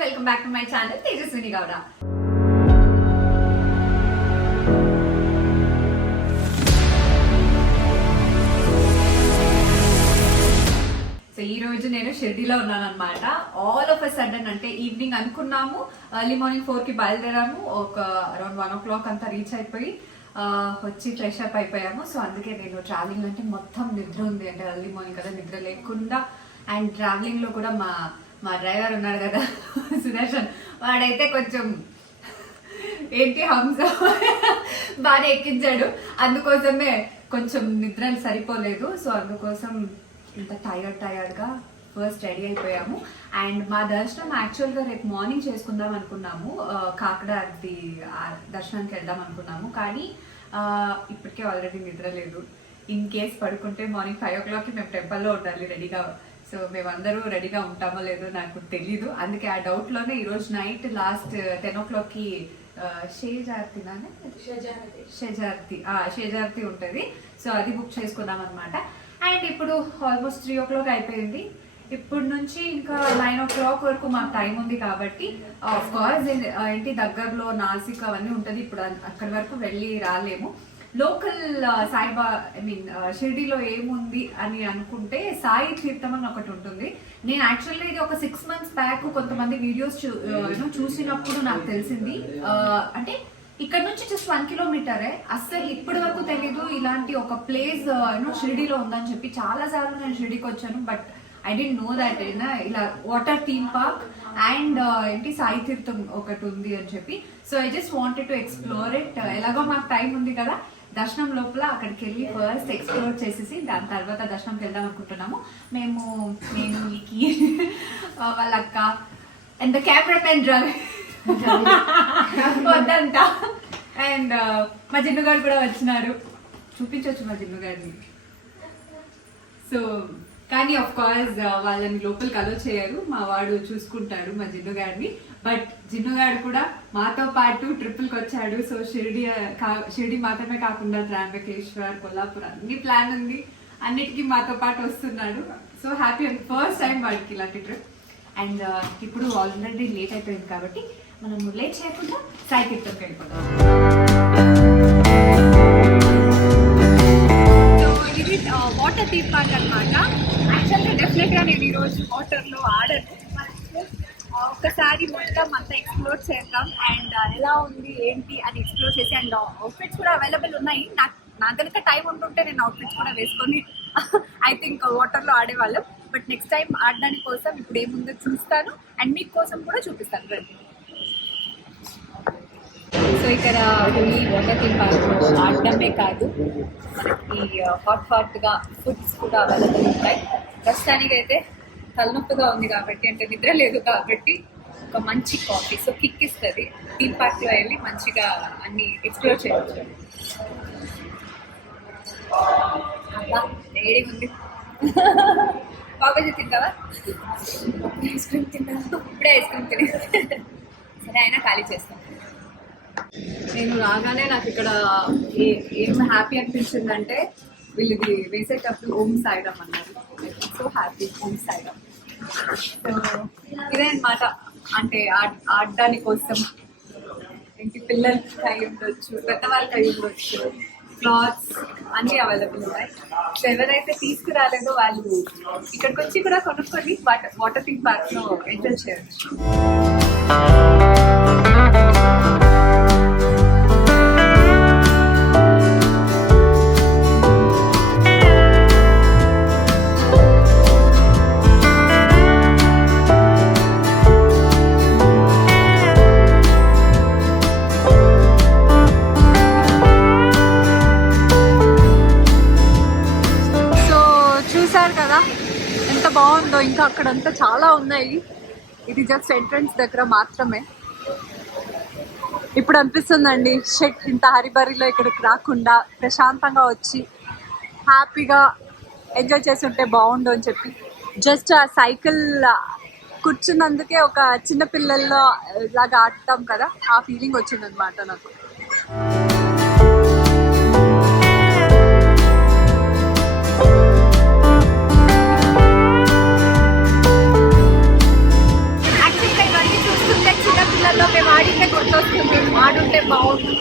Welcome back to my channel Tejaswini Gowda. So ఈ రోజు నేను షిర్డీలో ఉన్నాను అనమాట. ఆల్ ఆఫ్ ఎ సడన్ అంటే ఈవినింగ్ అనుకున్నాము, ఎర్లీ మార్నింగ్ 4 కి బయలుదేరాము, ఒక అరౌండ్ 1 o'clock అంతా రీచ్ అయిపోయి వచ్చి ఫ్రెష్ అప్ అయిపోయాము. సో అందుకే నేను ట్రావెలింగ్ అంటే మొత్తం నిద్ర ఉంది, అంటే ఎర్లీ మార్నింగ్ కదా నిద్ర లేకుండా. అండ్ ట్రావెలింగ్ లో కూడా మా డ్రైవర్ ఉన్నాడు కదా సుదర్శన్, వాడైతే కొంచెం ఏంటి హంస బాగా ఎక్కించాడు, అందుకోసమే కొంచెం నిద్ర సరిపోలేదు. సో అందుకోసం ఇంత టైర్డ్ గా ఫస్ట్ రెడీ అయిపోయాము. అండ్ మా దర్శనం యాక్చువల్ గా రేపు మార్నింగ్ చేసుకుందాం అనుకున్నాము, కాకడాది దర్శనానికి వెళ్దాం అనుకున్నాము. కానీ ఇప్పటికే ఆల్రెడీ నిద్ర లేదు. ఇన్ కేస్ పడుకుంటే మార్నింగ్ 5 o'clock మేము టెంపుల్లో ఉండాలి రెడీగా. సో మేమందరూ రెడీగా ఉంటామో లేదో నాకు తెలీదు, అందుకే ఆ డౌట్ లోనే ఈరోజు నైట్ లాస్ట్ 10 o'clock షేజార్తి ఉంటుంది. సో అది బుక్ చేసుకున్నాం అనమాట. అండ్ ఇప్పుడు ఆల్మోస్ట్ 3 o'clock అయిపోయింది. ఇప్పుడు నుంచి ఇంకా 9 o'clock వరకు మాకు టైం ఉంది కాబట్టి ఆఫ్ కోర్స్ ఏంటి దగ్గరలో నాసిక్ అవన్నీ ఉంటుంది. ఇప్పుడు అక్కడి వరకు వెళ్ళి రాలేము. లోకల్ సాయిబా షిర్డీలో ఏముంది అని అనుకుంటే సాయి తీర్థం అని ఒకటి ఉంటుంది. నేను యాక్చువల్గా ఇది ఒక 6 months బ్యాక్ కొంతమంది వీడియోస్ చూసినప్పుడు నాకు తెలిసింది. అంటే ఇక్కడ నుంచి జస్ట్ 1 kilometer. అస్సలు ఇప్పటి వరకు తెలీదు ఇలాంటి ఒక ప్లేస్ షిర్డీలో ఉందని చెప్పి. చాలా సార్లు నేను షిర్డీకి వచ్చాను, but I didn't know that ఇలా వాటర్ థీమ్ పార్క్ అండ్ ఏంటి సాయి తీర్థం ఒకటి ఉంది అని చెప్పి. So I just wanted to explore it. ఎలాగో మాకు టైం ఉంది కదా, దర్శనం లోపల అక్కడికి వెళ్ళి ఫస్ట్ ఎక్స్ప్లోర్ చేసేసి దాని తర్వాత దర్శనంకి వెళ్దాం అనుకుంటున్నాము. నేను మీకు వాళ్ళ అక్క అండ్ ద కెమెరామెన్ వద్దంతా. అండ్ మా జిన్నుగాడు కూడా వచ్చినారు, చూపించవచ్చు మా జిన్నుగాడిని. సో కానీ ఆఫ్ కోర్స్ వాళ్ళని లోపలికి అలో చేయరు, మా వాడు చూసుకుంటాడు మా జిన్నుగాడిని. బట్ జిన్నుగాడు కూడా మాతో పాటు ట్రిపుల్కి వచ్చాడు. సో షిర్డీ మాత్రమే కాకుండా త్రయంబకేశ్వర్, కొల్లాపూర్ అన్ని ప్లాన్ ఉంది, అన్నిటికీ మాతో పాటు వస్తున్నాడు. So happy and first time వాడికి ఇలాంటి ట్రిప్. అండ్ ఇప్పుడు ఆల్రెడీ లేట్ అయిపోయింది కాబట్టి మనం లేట్ చేయకుండా సాయి తీర్థంకి వెళ్ళిపోతాం. ఇది వాటర్ థీమ్ పార్క్ అనమాట. యాక్చువల్గా డెఫినెట్గా నేను ఈరోజు వాటర్లో ఆడను, ఒక్కసారి మొత్తం అంతా ఎక్స్ప్లోర్ చేద్దాం. అండ్ ఎలా ఉంది ఏంటి అని ఎక్స్ప్లోర్ చేసి, అండ్ అవుట్ఫిట్స్ కూడా అవైలబుల్ ఉన్నాయి. నా కనుక టైం ఉంటుంటే నేను అవుట్ఫిట్స్ కూడా వేసుకొని ఐ థింక్ వాటర్లో ఆడేవాళ్ళం. బట్ నెక్స్ట్ టైం ఆడడానికి కోసం ఇప్పుడు ఏముందో చూస్తాను అండ్ మీకు కోసం కూడా చూపిస్తాను. సో ఇక్కడ ఈ వాటర్ థీమ్ పార్క్ ఆడటమే కాదు, ఈ హాట్గా ఫుడ్స్ కూడా అవైలబుల్ ఉంటాయి. ప్రస్తుతానికి అయితే తలనొప్పిగా ఉంది కాబట్టి, అంటే నిద్ర లేదు కాబట్టి ఒక మంచి కాఫీ సో కిక్ ఇస్తుంది. థీమ్ పార్క్లో వెళ్ళి మంచిగా అన్ని ఎక్స్ప్లోర్ చేయవచ్చు. వేడిగా ఉంది. బాబాజీ తింటావా? ఐస్ క్రీమ్ తింటావా? ఇప్పుడే ఐస్ క్రీమ్ తినే. సరే అయినా ఖాళీ చేస్తాను. నేను రాగానే నాకు ఇక్కడ ఏం హ్యాపీ అనిపించిందంటే, వీళ్ళది వేసేటప్పుడు ఓం సాయిరామ్ అన్నారు. సో హ్యాపీ ఓం సాయిరామ్. సో ఇదే అనమాట, అంటే ఆడడానికి కోసం ఏంటి పిల్లలకి అయి ఉండొచ్చు, పెద్దవాళ్ళకి అయి ఉండొచ్చు, క్లాత్స్ అన్నీ అవైలబుల్ ఉన్నాయి. సో ఎవరైతే తీసుకురాలేదో వాళ్ళు ఇక్కడికి వచ్చి కూడా కొనుక్కొని వాటర్ థీమ్ పార్క్లో ఎంజాయ్ చేయవచ్చు. బాగుందో, ఇంకా అక్కడంతా చాలా ఉన్నాయి. ఇది జస్ట్ ఎంట్రన్స్ దగ్గర మాత్రమే. ఇప్పుడు అనిపిస్తుందండి షెట్ ఇంత హరిబరిలో ఇక్కడికి రాకుండా ప్రశాంతంగా వచ్చి హ్యాపీగా ఎంజాయ్ చేసి ఉంటే బాగుండు అని చెప్పి. జస్ట్ ఆ సైకిల్ కూర్చున్నందుకే ఒక చిన్న పిల్లల్లో లాగా ఆడతాం కదా, ఆ ఫీలింగ్ వచ్చిందనమాట నాకు. ఆడితే గుర్తొస్తుంది, ఆడుంటే బాగుంది.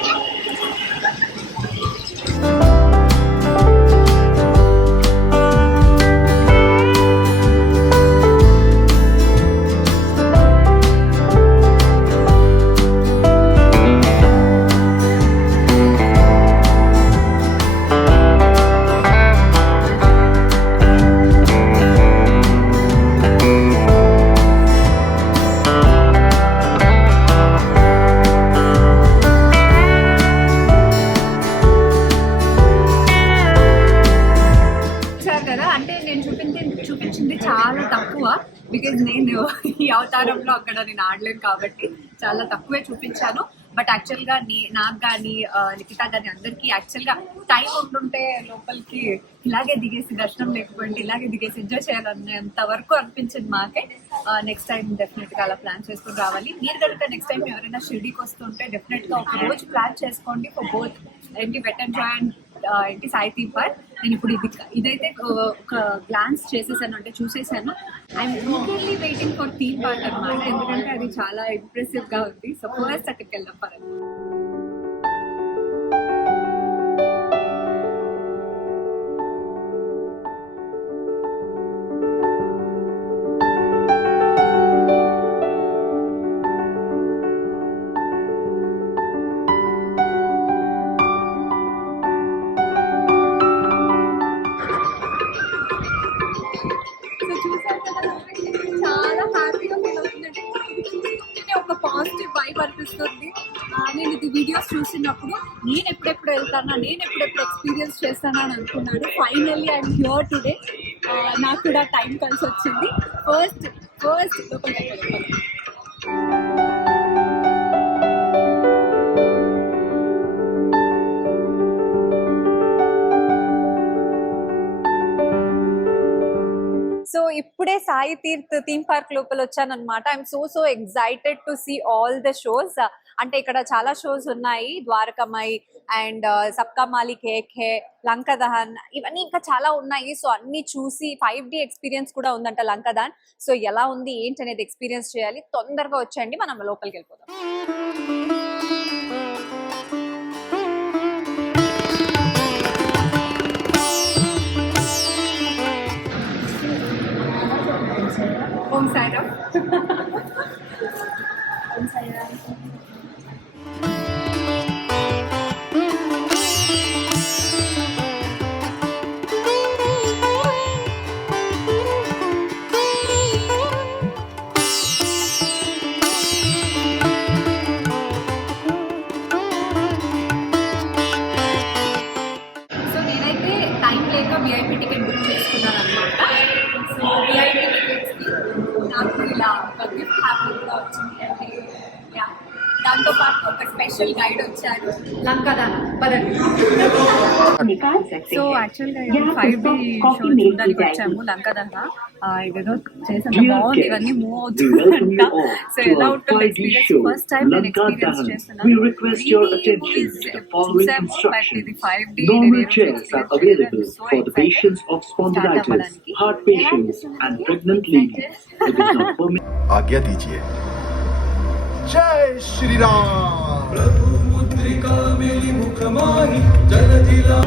చాలా తక్కువ, బికాజ్ నేను ఈ అవతారంలో అక్కడ నేను ఆడలేను కాబట్టి చాలా తక్కువే చూపించాను. బట్ యాక్చువల్గా నాకు కానీ నిఖిత కానీ అందరికీ యాక్చువల్గా టైం ఉంటుంటే లోపలికి ఇలాగే దిగేసి దర్శనం లేకపోయింది ఇలాగే దిగేసి ఎంజాయ్ చేయాలనేంత వరకు అనిపించింది మాకే. నెక్స్ట్ టైం డెఫినెట్గా అలా ప్లాన్ చేసుకుని రావాలి. మీరు కనుక నెక్స్ట్ టైం ఎవరైనా షిర్డీకి వస్తుంటే డెఫినెట్గా ఒక రోజు ప్లాన్ చేసుకోండి ఫర్ బోత్ ఏంటి వెట్ అండ్ జాయ్ అండ్ ఏంటి సాయి థీమ్ పార్క్. నేను ఇప్పుడు ఇదైతే ఒక గ్లాన్స్ చేసేసాను, అంటే చూసేసాను. I'm eagerly waiting for theme park అనమాట, ఎందుకంటే అది చాలా ఇంప్రెసివ్ గా ఉంది. సో ఫస్ట్ అక్కడికి వెళ్దాం పరంగా. పాజిటివ్ వైబ్ అనిపిస్తుంది. నేను ఇది వీడియోస్ చూసినప్పుడు నేను ఎప్పుడెప్పుడు వెళ్తానా, నేను ఎప్పుడెప్పుడు ఎక్స్పీరియన్స్ చేస్తానా అని అనుకున్నాను. Finally I'm here today. నాకు కూడా టైం కలిసి వచ్చింది. ఫస్ట్ లోపలికి వెళ్తాను. సో ఇప్పుడే సాయి తీర్థ్ థీమ్ పార్క్ లోపల వచ్చాను అనమాట. I'm so excited to see all the shows. అంటే ఇక్కడ చాలా షోస్ ఉన్నాయి, ద్వారకమై అండ్ సబ్కా మాలిక్ ఏక్ హే, లంక దహన్, ఇవన్నీ ఇంకా చాలా ఉన్నాయి. సో అన్ని చూసి 5D ఎక్స్పీరియన్స్ కూడా ఉందంట లంక దహన్. సో ఎలా ఉంది ఏంటి అనేది ఎక్స్పీరియన్స్ చేయాలి. తొందరగా వచ్చేయండి, మనం లోపలికి వెళ్ళిపోదాం. ఓం సాయిరామ్. ఓం సాయిరామ్. సో నేనైతే టైం లేక విఐపి టికెట్ బుక్ చేసుకున్నాను అనమాట. సో విఐపి టికెట్స్కి నాకు ఇలా ఒక గిఫ్ట్ హ్యాపీగా వచ్చింది. అంటే దాంతో పాటు ఒక స్పెషల్ గైడ్ వచ్చారు, లంకదాన పదండి. సో యాక్చువల్గా 5D షో చూడడానికి వచ్చాము లంకదాన. ఇదేదో చేసేంత బాగుంది, ఇవన్నీ మూవ్ అవుతుందంట. సో ఎలా ఉంటుంది ఎక్స్పీరియన్స్, ఫస్ట్ టైం నేను ఎక్స్పీరియన్స్ చేస్తున్నాను. చూసాము బట్ ఇది 5D आज्ञा दीजिए। जय श्री राम। प्रभु मुद्रिका मेली मुख माही जल जिला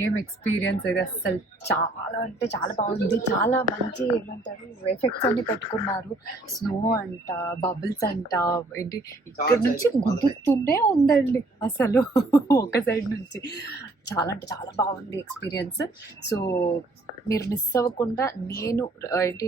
ఏం ఎక్స్పీరియన్స్ ఇది అసలు. చాలా అంటే చాలా బాగుంది. చాలా మంచి ఏమంటారు ఎఫెక్ట్స్ అన్ని పెట్టుకున్నారు. స్నో అంట, బబుల్స్ అంట, ఏంటి ఇక్కడ నుంచి గుద్దుతూనే ఉందండి అసలు ఒక సైడ్ నుంచి. చాలా అంటే చాలా బాగుంది ఎక్స్పీరియన్స్. సో మీరు మిస్ అవ్వకుండా నేను ఏంటి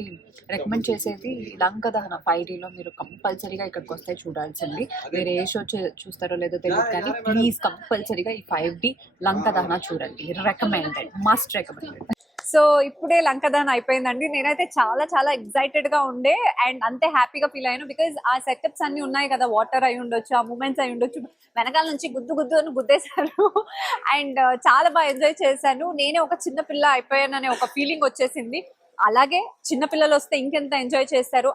రికమెండ్ చేసేది లంక దహన 5Dలో మీరు కంపల్సరీగా ఇక్కడికి వస్తే చూడాల్సింది. మీరు ఏ షో చూస్తారో లేదో తెలియదు కానీ ప్లీజ్ కంపల్సరీగా ఈ 5D లంక దహన చూడండి. Recommended, must recommended. సో ఇప్పుడే లంక దహన అయిపోయిందండి. నేనైతే చాలా ఎక్సైటెడ్గా ఉండే అండ్ అంతే హ్యాపీగా ఫీల్ అయ్యాను. బికాజ్ ఆ సెటప్స్ అన్ని ఉన్నాయి కదా, వాటర్ అయి ఉండొచ్చు, ఆ మూమెంట్స్ అయి ఉండొచ్చు, వెనకాల నుంచి గుద్దు అని గుద్దేశారు అండ్ చాలా బాగా ఎంజాయ్ చేశాను. నేనే ఒక చిన్న పిల్ల అయిపోయాననే ఒక ఫీలింగ్ వచ్చేసింది. అలాగే చిన్నపిల్లలు వస్తే ఇంకెంత ఎంజాయ్ చేస్తారు.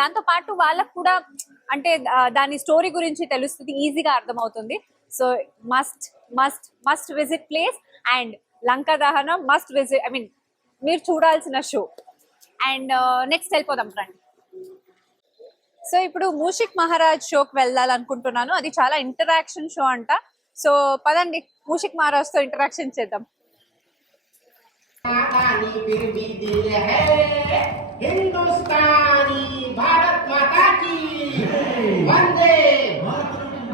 దాంతో పాటు వాళ్ళకు కూడా అంటే దాని స్టోరీ గురించి తెలుస్తుంది, ఈజీగా అర్థమవుతుంది. So must visit place. And Lanka దహనం మస్ట్ విజిట్, ఐ మీన్ మీరు చూడాల్సిన షో. అండ్ నెక్స్ట్ వెళ్ళిపోదాం ఫ్రెండ్. సో ఇప్పుడు మూషిక్ మహారాజ్ షోకి వెళ్ళాలనుకుంటున్నాను. అది చాలా ఇంటరాక్షన్ షో అంట. సో పదండి మూషిక్ మహారాజ్ తో ఇంటరాక్షన్ చేద్దాం. हिंदुस्तानी भारत माता की वंदे।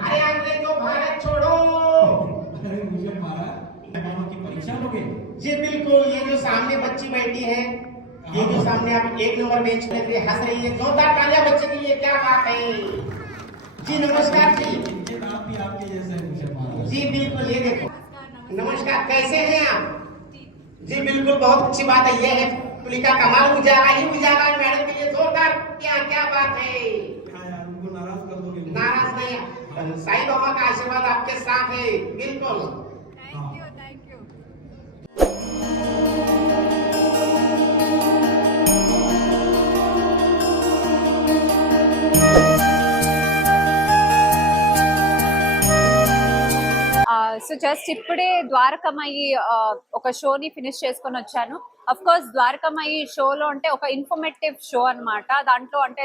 अरे अंग्रेजों भारत छोड़ो। अरे मुझे मारा की परीक्षा लोगे? जी बिल्कुल, ये जो सामने बच्ची बैठी है, ये जो सामने आप एक नंबर बेंच पे हंस रही है, जोरदार तालियां बच्चे के लिए, क्या बात है। जी नमस्कार जी। आप भी आपके जैसे मुझे मारा। जी बिल्कुल, ये देखो नमस्कार, कैसे हैं आप? जी बिल्कुल, बहुत अच्छी बात है। ये है पुलिका कमाल, उजाला ही उजाला है मैडम के लिए, जोरदार, क्या क्या बात है। उनको नाराज कर दोगे? नाराज नहीं, साईं बाबा का आशीर्वाद आपके साथ है, बिल्कुल। Thank you. సో జస్ట్ ఇప్పుడే ద్వారకమయ్యి ఒక షోని ఫినిష్ చేసుకొని వచ్చాను. అఫ్ కోర్స్ ద్వారకమయ్యి షోలో అంటే ఒక ఇన్ఫర్మేటివ్ షో అన్నమాట. దాంట్లో అంటే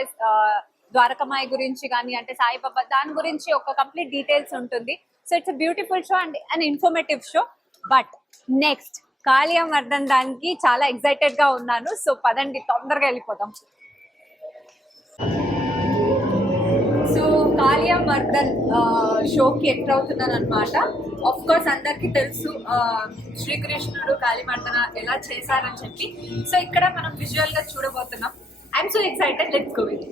ద్వారకమయ్యి గురించి కానీ అంటే సాయిబాబా దాని గురించి ఒక కంప్లీట్ డీటెయిల్స్ ఉంటుంది. So it's beautiful show and an informative show. But next Kaliyamardan దానికి చాలా ఎక్సైటెడ్ గా ఉన్నాను. సో పదండి తొందరగా వెళ్ళిపోదాం. సో కాళియామర్దన్ షోకి ఎంటర్ అవుతున్నాను అనమాట. ఆఫ్ కోర్స్ అందరికి తెలుసు శ్రీకృష్ణుడు కాళీమర్దన ఎలా చేశారని చెప్పి. సో ఇక్కడ మనం విజువల్ గా చూడబోతున్నాం. I'm so excited, let's go it.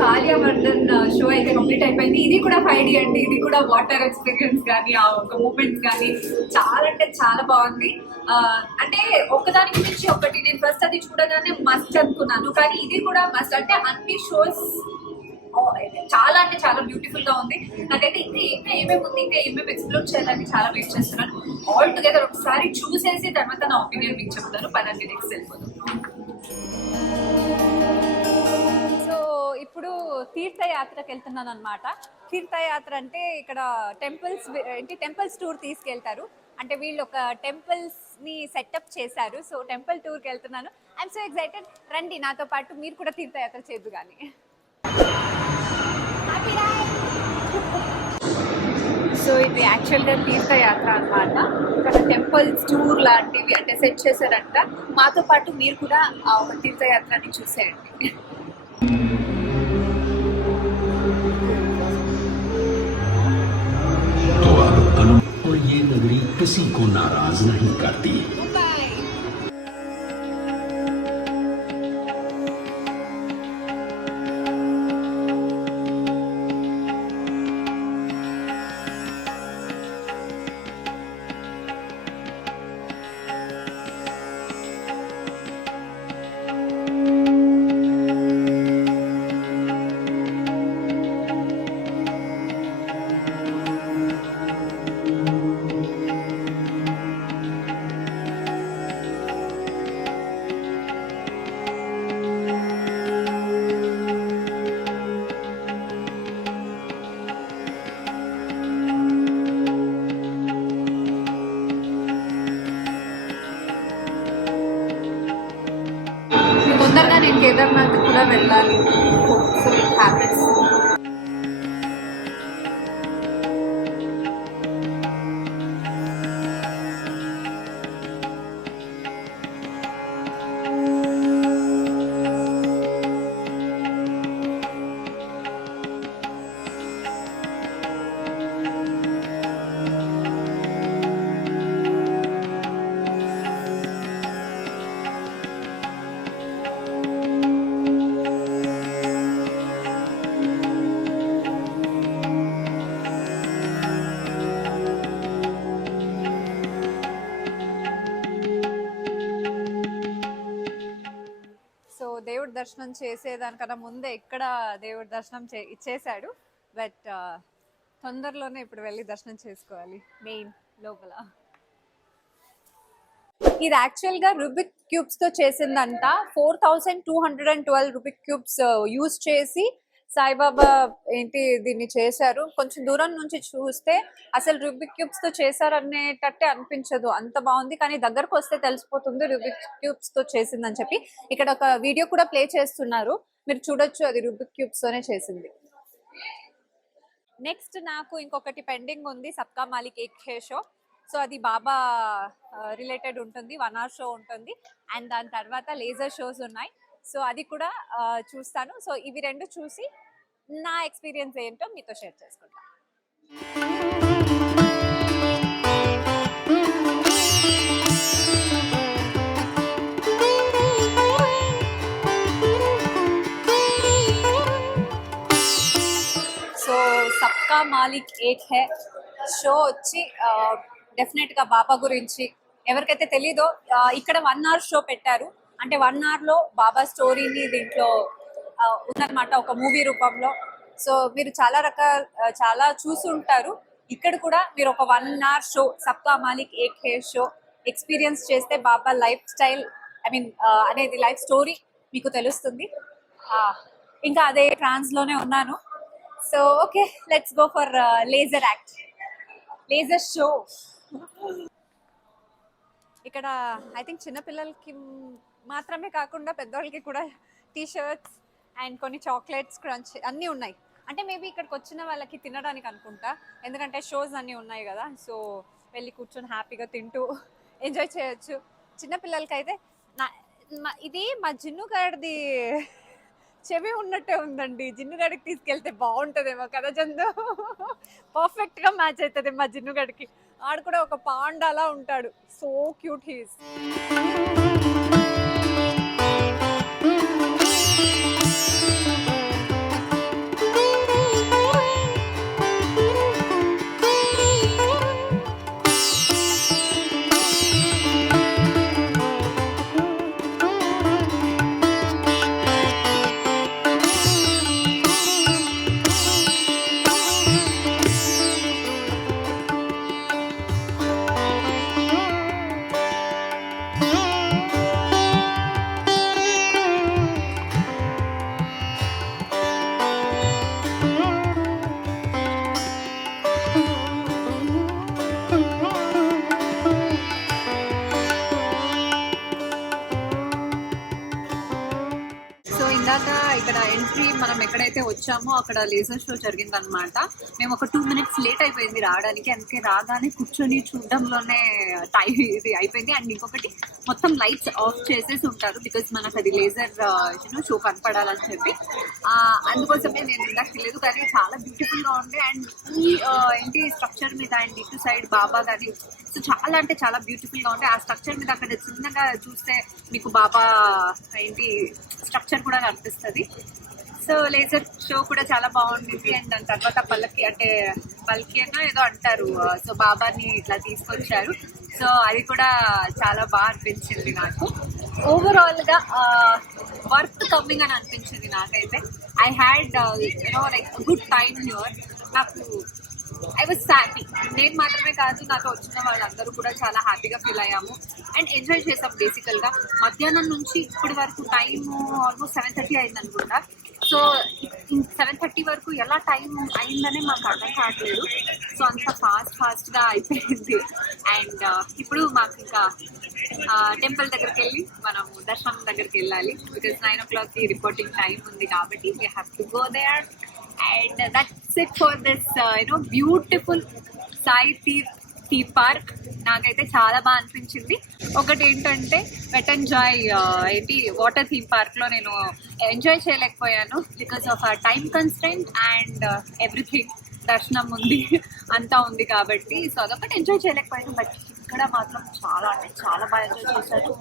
Kaliyamardan show అయితే కంప్లీట్ అయిపోయింది. ఇది కూడా 5D అండి. ఇది కూడా వాటర్ ఎక్స్పీరియన్స్ కానీ ఆ ఒక మూమెంట్స్ కానీ చాలా అంటే చాలా బాగుంది. అంటే ఒకదానికి మించి ఒకటి. నేను ఫస్ట్ అది చూడగానే మస్ట్ అనుకున్నాను, కానీ ఇది కూడా మస్ట్. అంటే అన్ని షోస్ చాలా అంటే చాలా బ్యూటిఫుల్ గా ఉంది. నాకైతే ఇంకా ఏమేమి ఉంది, ఇంకా ఏమేమి ఎక్స్ప్లోర్ చేయాలని చాలా వెయిట్ చేస్తున్నాను. ఆల్ టుగెదర్ ఒకసారి చూసేసి తర్వాత నా ఒపీనియన్ మీకు చెప్తాను. పదండి నెక్స్ట్ వెళ్ళిపోతాం. ఇప్పుడు తీర్థయాత్రకి వెళ్తున్నాను అనమాట. తీర్థయాత్ర అంటే ఇక్కడ టెంపుల్స్ టూర్ తీసుకెళ్తారు. అంటే వీళ్ళు ఒక టెంపుల్స్ ని సెటప్ చేశారు. సో టెంపుల్ టూర్ కి వెళ్తున్నాను. I'm so excited. రండి నాతో పాటు మీరు కూడా తీర్థయాత్ర చేద్దు కానీ. సో ఇది యాక్చువల్గా తీర్థయాత్ర అనమాట. ఇక్కడ టెంపుల్స్ టూర్ లాంటివి అంటే సెట్ చేశారంట. మాతో పాటు మీరు కూడా ఆ ఒక తీర్థయాత్రని చూసేయండి. और ये नगरी किसी को नाराज नहीं करती। తొందరగా నేను కేదార్నాథ్ కూడా వెళ్ళాలి. So it happens. దేవుడి దర్శనం చేసేదానికన్నా ముందే ఇక్కడ దేవుడి దర్శనం ఇచ్చేసాడు. బట్ తొందరలోనే ఇప్పుడు వెళ్ళి దర్శనం చేసుకోవాలి మెయిన్ లోపల. ఇది యాక్చువల్ గా రూబిక్ క్యూబ్స్ తో చేసిందంట. 4212 రూబిక్ క్యూబ్స్ యూజ్ చేసి సాయిబాబా దీన్ని చేశారు. కొంచెం దూరం నుంచి చూస్తే అసలు రూబిక్ క్యూబ్స్ తో చేశారనేటట్టే అనిపించదు, అంత బాగుంది. కానీ దగ్గరకు వస్తే తెలిసిపోతుంది రూబిక్ క్యూబ్స్ తో చేసిందని చెప్పి. ఇక్కడ ఒక వీడియో కూడా ప్లే చేస్తున్నారు, మీరు చూడొచ్చు, అది రూబిక్ క్యూబ్స్ తోనే చేసింది. నెక్స్ట్ నాకు ఇంకొకటి పెండింగ్ ఉంది, సబ్కా మాలిక్ ఏక్ హై షో. సో అది బాబా రిలేటెడ్ ఉంటుంది, 1 hour షో ఉంటుంది. అండ్ దాని తర్వాత లేజర్ షోస్ ఉన్నాయి, సో అది కూడా చూస్తాను. సో ఇవి రెండు చూసి నా ఎక్స్పీరియన్స్ ఏంటో మీతో షేర్ చేసుకుంటాను. సో సబ్కా మాలిక్ ఏక్ హై షో వచ్చి డెఫినెట్ గా బాబా గురించి ఎవరికైతే తెలీదో ఇక్కడ 1 hour షో పెట్టారు. అంటే 1 hour లో బాబా స్టోరీని దీంట్లో ఉందన్నమాట, ఒక మూవీ రూపంలో. సో మీరు చాలా చూసుంటారు. ఇక్కడ కూడా మీరు ఒక 1 hour షో సబ్కా మాలిక్ ఏక్ హై షో ఎక్స్పీరియన్స్ చేస్తే బాబా లైఫ్ స్టైల్ అనేది లైఫ్ స్టోరీ మీకు తెలుస్తుంది. ఇంకా అదే ట్రాన్స్ లోనే ఉన్నాను. So okay, let's go for laser show. ఇక్కడ ఐ థింక్ చిన్నపిల్లలకి మాత్రమే కాకుండా పెద్దవాళ్ళకి కూడా టీ-షర్ట్స్ అండ్ కొన్ని చాక్లెట్స్, క్రంచ్ అన్నీ ఉన్నాయి. అంటే మేబీ ఇక్కడికి వచ్చిన వాళ్ళకి తినడానికి అనుకుంటా, ఎందుకంటే షోస్ అన్నీ ఉన్నాయి కదా. సో వెళ్ళి కూర్చొని హ్యాపీగా తింటూ ఎంజాయ్ చేయొచ్చు. చిన్నపిల్లలకి అయితే ఇది మా జిన్నుగాడిది చెవి ఉన్నట్టే ఉందండి, జిన్నుగాడికి తీసుకెళ్తే బాగుంటుందేమో కదా చందు. పర్ఫెక్ట్ గా మ్యాచ్ అవుతుంది మా జిన్నుగాడికి. ఆడు కూడా ఒక పాండాలా ఉంటాడు, సో క్యూట్ హీస్. ఇందాక ఇక్కడ ఎంట్రీ మనం ఎక్కడైతే వచ్చామో అక్కడ లేజర్ షో జరిగిందనమాట. మేము ఒక 2 minutes లేట్ అయిపోయింది రావడానికి, అందుకే రాగానే కూర్చొని చూడడంలోనే టైం ఇది అయిపోయింది. అండ్ ఇంకొకటి మొత్తం లైట్స్ ఆఫ్ చేసేసి ఉంటారు, బికాజ్ మనకు అది లేజర్ షో కనపడాలని చెప్పి. అందుకోసమే నేను ఇందాక తెలియదు, కానీ చాలా బ్యూటిఫుల్ గా ఉంది. అండ్ ఈ స్ట్రక్చర్ మీద అండ్ ఇటు సైడ్ బాబా కానీ, సో చాలా అంటే చాలా బ్యూటిఫుల్ గా ఉంది. ఆ స్ట్రక్చర్ మీద అక్కడ చిన్నగా చూస్తే మీకు బాబా స్ట్రక్చర్ కూడా కనిపిస్తుంది. సో లేజర్ షో కూడా చాలా బాగుంటుంది. అండ్ దాని తర్వాత పల్లకి అన్న ఏదో అంటారు, సో బాబాని ఇట్లా తీసుకొచ్చారు. సో అది కూడా చాలా బాగా అనిపించింది నాకు. ఓవరాల్ గా వర్త్ కమింగ్ అని అనిపించింది నాకైతే. I had like good time here. నాకు ఐ వాజ్ హ్యాపీ. నేను మాత్రమే కాదు, నాతో వచ్చిన వాళ్ళందరూ కూడా చాలా హ్యాపీగా ఫీల్ అయ్యాము అండ్ ఎంజాయ్ చేసాం. బేసికల్గా మధ్యాహ్నం నుంచి ఇప్పటి వరకు టైము ఆల్మోస్ట్ 7:30 అయింది అనుకుంటా. సో 7:30 వరకు ఎలా టైం అయిందనే మాకు అర్థం కావట్లేదు. సో అంత ఫాస్ట్గా అయిపోయింది. అండ్ ఇప్పుడు మాకు ఇంకా టెంపుల్ దగ్గరికి వెళ్ళి మనము దర్శనం దగ్గరికి వెళ్ళాలి, బికాజ్ 9 o'clock రిపోర్టింగ్ టైం ఉంది కాబట్టి we have to go there. And that's it for this beautiful Sai theme park. నాకైతే చాలా బాగా అనిపించింది. ఒకటి ఏంటంటే wet and joy water theme park లో నేను ఎంజాయ్ చేయలేకపోయాను because of time constraint and everything. దర్శనం ఉంది, అంతా ఉంది కాబట్టి. సో అదొకటి ఎంజాయ్ చేయలేకపోయాను. బట్ ఇక్కడ మాత్రం చాలా అంటే చాలా బాగా ఎంజాయ్ చేశారు.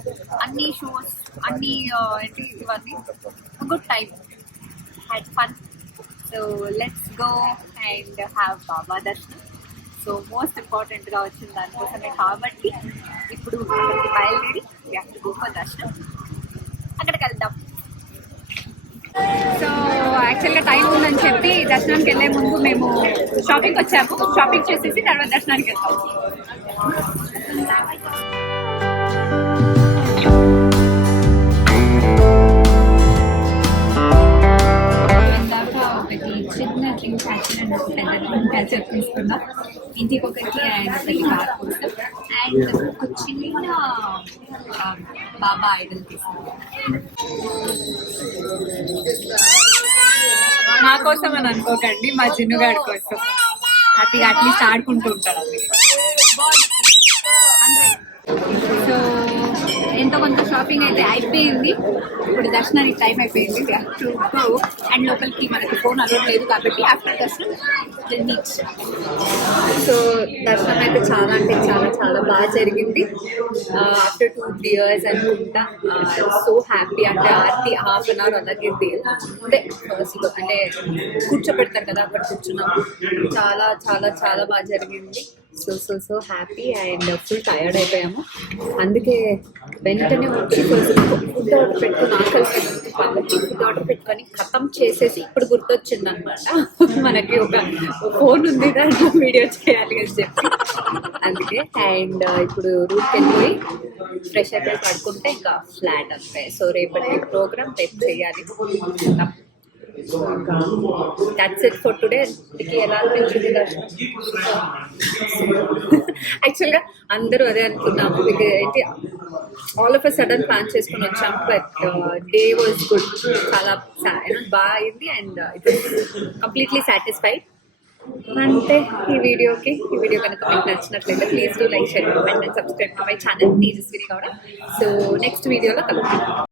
అన్ని షోస్ అన్ని ఇవన్నీ good time, had fun. So let's go and have Baba దర్శనం. సో మోస్ట్ ఇంపార్టెంట్గా వచ్చింది దానికోసమే కాబట్టి ఇప్పుడు ఇక్కడికి బయలుదేరి we have to go for దర్శనం. అక్కడికి వెళ్దాం. సో యాక్చువల్గా టైం ఉందని చెప్పి దర్శనానికి వెళ్ళే ముందు మేము షాపింగ్కి వచ్చాము. షాపింగ్ చేసేసి తర్వాత దర్శనానికి వెళ్తాము. అండ్ పెద్ద క్యాచప్ తీసుకున్నాం ఇంటికి ఒకటి అండ్ ఒకటి కార్ కోసం అండ్ ఒక చిన్న బాబా ఐడల్ తీసుకున్నాం మా కోసం అని అనుకోకండి మా చిన్నుగాడి కోసం హ్యాపీగా అట్లీస్ట్ ఆడుకుంటూ ఉంటాడు సో ఎంతో కొంత షాపింగ్ అయితే అయిపోయింది ఇప్పుడు దర్శనానికి టైం అయిపోయింది అండ్ లోపలికి మనకి ఫోన్ అలౌడ్ లేదు కాబట్టి ఆఫ్టర్ దర్శనం మీట్ సో దర్శనం అయితే చాలా అంటే చాలా చాలా బాగా జరిగింది ఆఫ్టర్ 2-3 years అనుకుంటా సో హ్యాపీ అంటే ఆర్తి ½ అవర్ అలాగే అంటే అంటే కూర్చోబెడతారు కదా అక్కడ కూర్చున్నాం చాలా చాలా చాలా బాగా జరిగింది so so so happy and full tired అయిపోయాము అందుకే వెంటనే వచ్చి ఫుడ్ ఆర్డర్ పెట్టుకుని ఆకలి కాబట్టి ఫుడ్ ఆర్డర్ పెట్టుకొని ఖతం చేసేసి ఇప్పుడు గుర్తొచ్చింది అనమాట మనకి ఒక ఫోన్ ఉంది దాంట్లో వీడియో చేయాలి అని చెప్పి అందుకే అండ్ ఇప్పుడు రూట్కి వెళ్ళిపోయి ఫ్రెష్ అయిపోయి పడుకుంటే ఇంకా ఫ్లాట్ అంతే సో రేపటి ప్రోగ్రామ్ రేపు చేయాలి that's it for today. ఎలా అనిపించింది దర్శనం యాక్చువల్గా అందరూ అదే అనుకున్నాము ఏంటి all of a sudden plan చేసుకుని వచ్చాం బట్ డే వాజ్ గుడ్ చాలా బాగా అయింది and it was completely satisfied అంతే ఈ వీడియో కనుక మీకు నచ్చినట్లయితే please do like share comment and subscribe to my channel Tejaswini Gowda so next వీడియోలో కలుగుతాం